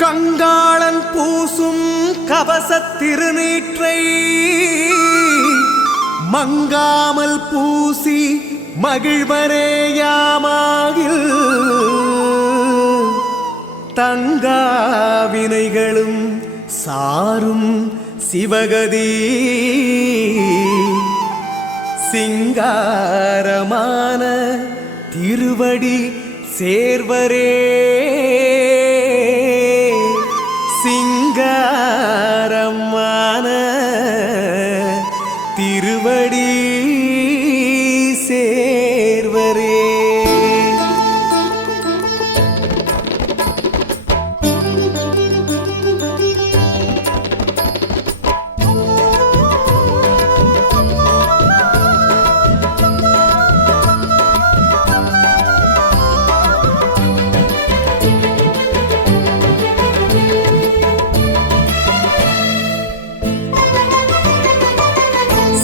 கங்காளன் பூசும் கவசத் திருநீற்றை மங்காமல் பூசி மகிழ்வரேயாமாகில் தங்காவினைகளும் சாரும் சிவகதி சிங்காரமான திருவடி சேர்வரே சிங்காரமான திருவடி சேர்வரே.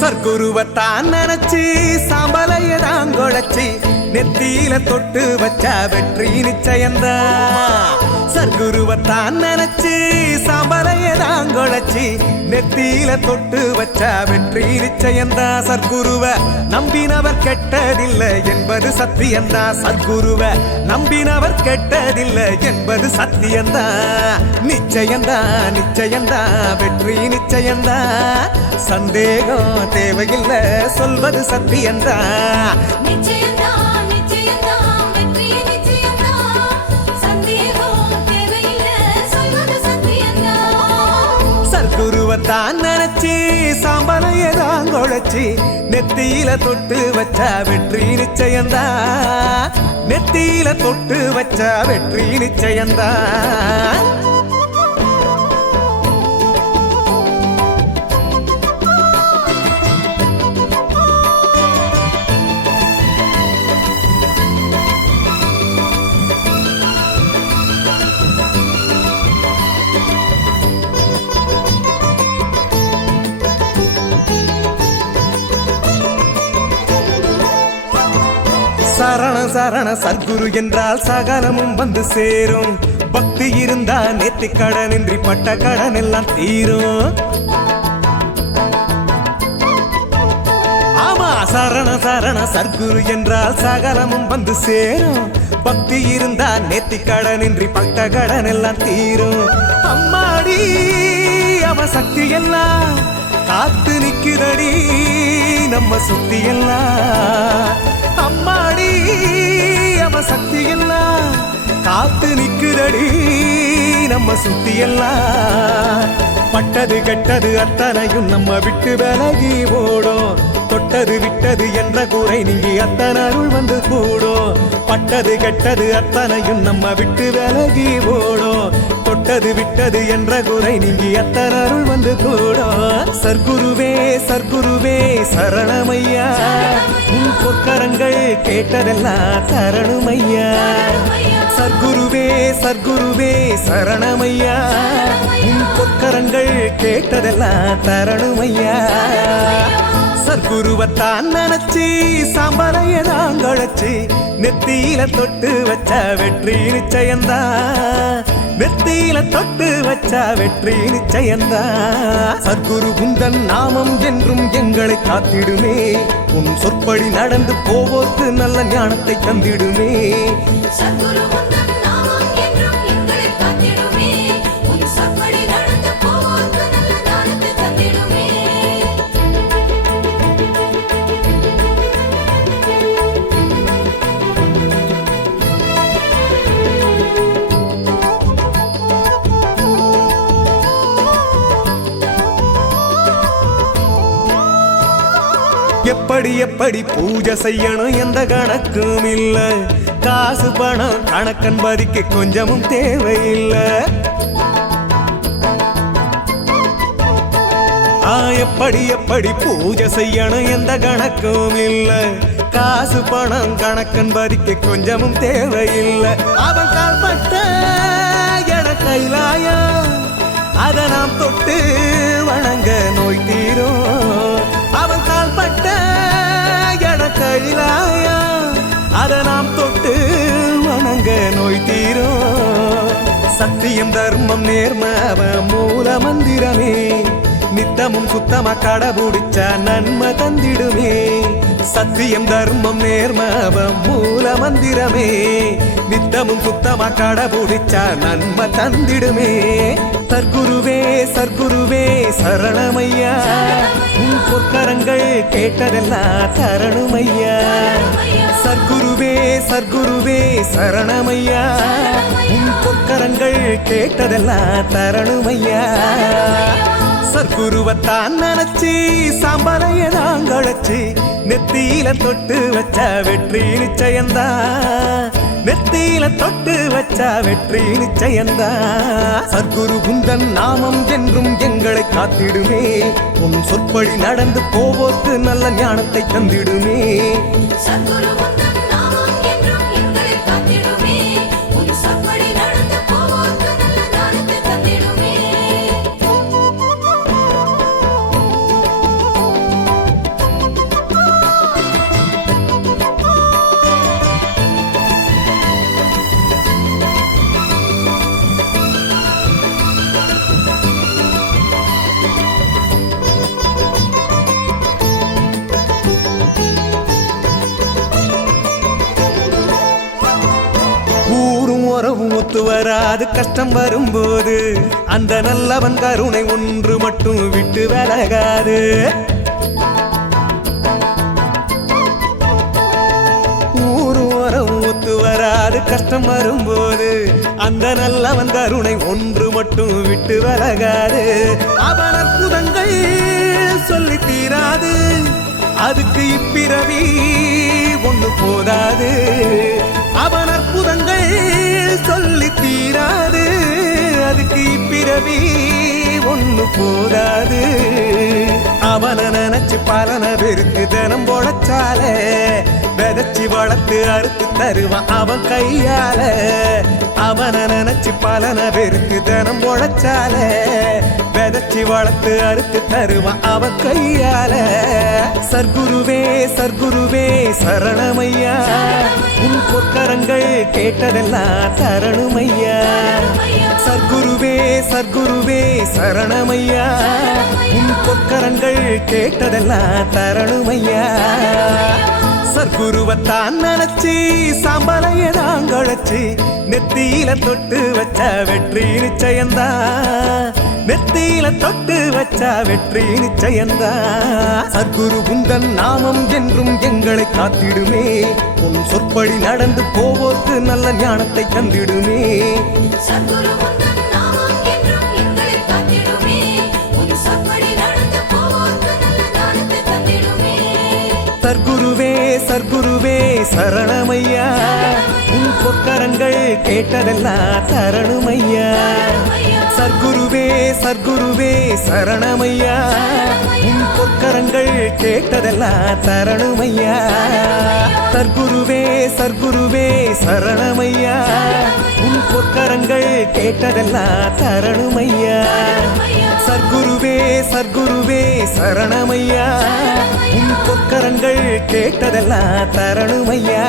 சர்க்குருவத்தான் நினைச்சு சாம்பலையதான் குழைச்சி நெத்தியில தொட்டு வச்சா வெற்றி நிச்சயந்தா. சர்க்குருவத்தான் நினைச்சு சாம்பலையதான் குழைச்சி நெத்தியில தொட்டு வச்சா வெற்றி நிச்சயந்தா. சர்க்குருவ நம்பினவர் கெட்டதில்லை என்பது சத்தியந்தா. சர்க்குருவ நம்பினவர் கெட்டதில்லை என்பது சத்தியந்தா. நிச்சயந்தா நிச்சயந்தா வெற்றி நிச்சயந்தா. சந்தேகம் தேவையில்லை சொல்வது சத்தியந்தா. சர்க்குருவத்தான் நினைச்சு சாம்பலையதான் குழைச்சி நெத்தியில தொட்டு வச்சா வெற்றி நிச்சயந்தா. நெத்தியில தொட்டு வச்சா வெற்றி நிச்சயந்தா. சரண சரண சர்க்குரு என்றால் சகலமும் வந்து சேரும். பக்தி இருந்தா நேத்தி கடனின்றி பட்ட கடன் எல்லாம் தீரும். ஆமா சரண சரண சர்க்குரு என்றால் சகலமும் வந்து சேரும். பக்தி இருந்தா நேத்தி கடனின்றி பட்ட கடன் எல்லாம் தீரும். அம்மாடி அவ சக்தி எல்லாம் காத்து நிக்குதடி நம்ம சுத்தி எல்லாம். அம்மாடி அவ சக்தி எல்லாம் காத்து நிக்குதடி நம்ம சுத்தி எல்லாம். பட்டது கெட்டது அத்தனையும் நம்ம விட்டு விலகி ஓடும். தொட்டது விட்டது என்ற குறை நீங்கி அத்தனை அருள் வந்து கூடும். பட்டது கெட்டது அத்தனையும் நம்ம விட்டு விலகி ஓடும். தொட்டது விட்டது என்ற குறை நீங்கி அத்தனை அருள் வந்து கூடும். சர்க்குருவே சர்க்குருவே சரணமையா. உன் பொற்கரங்கள் கேட்டதெல்லாம் தரணுமையா. சர்க்குருவே சர்க்குருவே சரணமையா. உன் பொற்கரங்கள் கேட்டதெல்லாம் தரணுமையா. சர்க்குருவத்தான் நினைச்சு சாம்பலையதான் குழைச்சி நெத்தியில தொட்டு வச்சா வெற்றி நிச்சயந்தா. நெத்தியில தொட்டு வச்சா வெற்றி நிச்சயந்தா. சர்க்குரு குந்தன் நாமம் என்றும் எங்களை காத்திடுமே. உன் சொற்படி நடந்து போவோர்க்கு நல்ல ஞானத்தை தந்திடுமே. எப்படி எப்படி பூஜை செய்யணும் எந்த கணக்கும் இல்ல. காசு பணம் கணக்கன் பதிக்கு கொஞ்சமும் தேவையில்லை. எப்படி எப்படி பூஜை செய்யணும் எந்த கணக்கும் இல்ல. காசு பணம் கணக்கன் பதிக்கு கொஞ்சமும் தேவையில்லை. அவன் கால்பட்ட என கைலாயம் அதை நாம் தொட்டு வணங்க நோய் தீரும். அவன் கால்பட்ட என கைலாயம் அதை நாம் தொட்டு வணங்க நோய் தீரும். சத்தியம் தர்மம் நேர்மவ மூல மந்திரமே நித்தமும் சுத்தமா கடபுடிச்ச நன்மை தந்திடுமே சத்தியம் தர்மம் நேர்மவ மூல மந்திரமே நித்தமும் சுத்தமா கடபுடிச்ச நன்மை தந்திடுமே சர்க்குருவே சர்க்குருவே சரணமையா உன் பொற்கரங்கள் கேட்டதெல்லாம் தரணுமையா சர்க்குருவே சர்க்குருவே சரணமையா உன் பொற்கரங்கள் கேட்டதெல்லாம் தரணுமையா சர்க்குருவத்தான் நினைச்சி சாம்பலைய நாங்கழைச்சி நெத்தியில தொட்டு வச்ச வெற்றி நிச்சயந்தா நெத்தியில தொட்டு வச்ச வெற்றி நிச்சயந்தா சர்க்குரு குந்தன் நாமம் என்றும் எங்களை காத்திடுமே உன் சொற்படி நடந்து போவோக்கு நல்ல ஞானத்தை தந்திடுமே ஊரும் உறவும் ஒத்து வராது கஷ்டம் வரும்போது அந்த நல்லவன் கருணை ஒன்று மட்டும் விட்டு விலகாது ஊரும் உறவும் ஒத்து வராது கஷ்டம் வரும்போது அந்த நல்லவன் கருணை ஒன்று மட்டும் விட்டு விலகாது அவன் அற்புதங்கள் சொல்லி தீராது அதுக்கு இப்பிறவி ஒண்ணு போதாது அவன் அற்புதங்கள் சொல்லி தீராது அதுக்கு இப்பிறவி ஒண்ணு போதாது அவனை நினைச்சு பலன பெருக்கு தினம் பொழைச்சால விதைச்சி வளர்த்து அறுத்து தருவான் அவன் கையால அவனை நினைச்சு பலன பெருக்கு தினம் பொழைச்சால விதைச்சி வளர்த்து அறுத்து தருவான் அவன் கையால சர்க்குருவே சர்க்குருவே சரணமையா உன் பொற்கரங்கள் கேட்டதெல்லாம் தரணுமையா சர்க்குருவே சர்க்குருவே சரணமையா உன் பொற்கரங்கள் கேட்டதெல்லாம் தரணுமையா சர்க்குருவத்தான் நினைச்சி சாம்பலைய நாங்கழைச்சி நெத்தியில தொட்டு வச்ச வெற்றி நிச்சயந்தா நெத்தியில தொட்டு வச்ச வெற்றி நிச்சயந்தா சர்க்குரு குந்தன் நாமம் என்றும் எங்களை காத்திடுமே உன் சொற்படி நடந்து போவோக்கு நல்ல ஞானத்தை தந்திடுமே சர்க்குருவே சர்க்குருவே சரணமையா உன் பொற்கரங்கள் கேட்டதெல்லாம் தரணுமையா சர்க்குருவே சர்க்குருவே சரணமையா உன் பொற்கரங்கள் கேட்டதெல்லாம் தரணுமையா சர்க்குருவே சர்க்குருவே சரணமையா உன் பொற்கரங்கள் கேட்டதெல்லாம் தரணுமையா சர்க்குருவே சர்க்குருவே சரணமையா உன் பொற்கரங்கள் கேட்டதெல்லாம் தரணுமையா